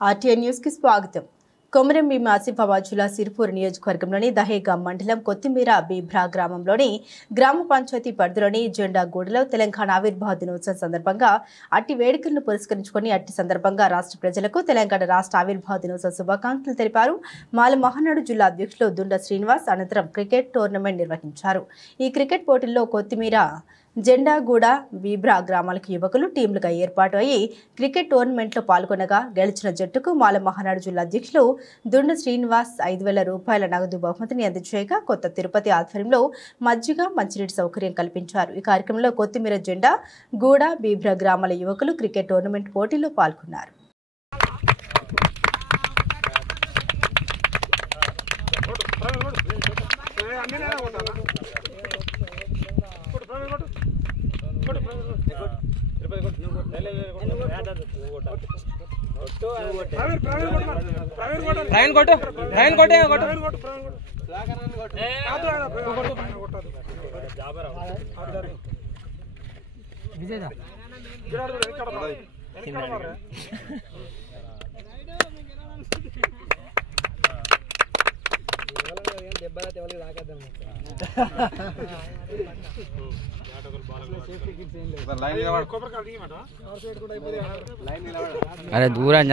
RTI news కి స్వాగతం. కొమరం భీం ఆసిఫాబాద్ జిల్లా సిర్పూర్ నియోజకవర్గంలోని దహేగాం మండలం కొత్తిమీర బీబ్రా గ్రామంలోని గ్రామ పంచాయతీ పరిధిలోని జెండాగూడలో తెలంగాణ ఆవిర్భావ దినోత్సవం సందర్భంగా అట్టి వేడుకలను పురస్కరించుకుని అట్టి సందర్భంగా రాష్ట్ర ప్రజలకు తెలంగాణ రాష్ట్ర ఆవిర్భావ దినోత్సవ శుభాకాంక్షలు తెలిపారు. మాల మహానాడు జిల్లా అధ్యక్షులు దుండ శ్రీనివాస్ అనంతరం క్రికెట్ టోర్నమెంట్ నిర్వహించారు. ఈ క్రికెట్ పోటీల్లో కొత్తిమీర జెండాగూడ బీబ్రా గ్రామాలకు యువకులు టీంలుగా ఏర్పాటు అయ్యి క్రికెట్ టోర్నమెంట్లో పాల్గొనగా గెలిచిన జట్టుకు మాల మహానాడు జిల్లా అధ్యక్షులు దుండ శ్రీనివాస్ 5,000 రూపాయల నగదు బహుమతిని అందజేయగా కొత్త తిరుపతి ఆధ్వర్యంలో మజ్జిగ మంచినీటి సౌకర్యం కల్పించారు. ఈ కార్యక్రమంలో కొత్తిమీర జెండా గూడ బీబ్రా గ్రామాల యువకులు క్రికెట్ టోర్నమెంట్ పోటీలో పాల్గొన్నారు. అరే దూరం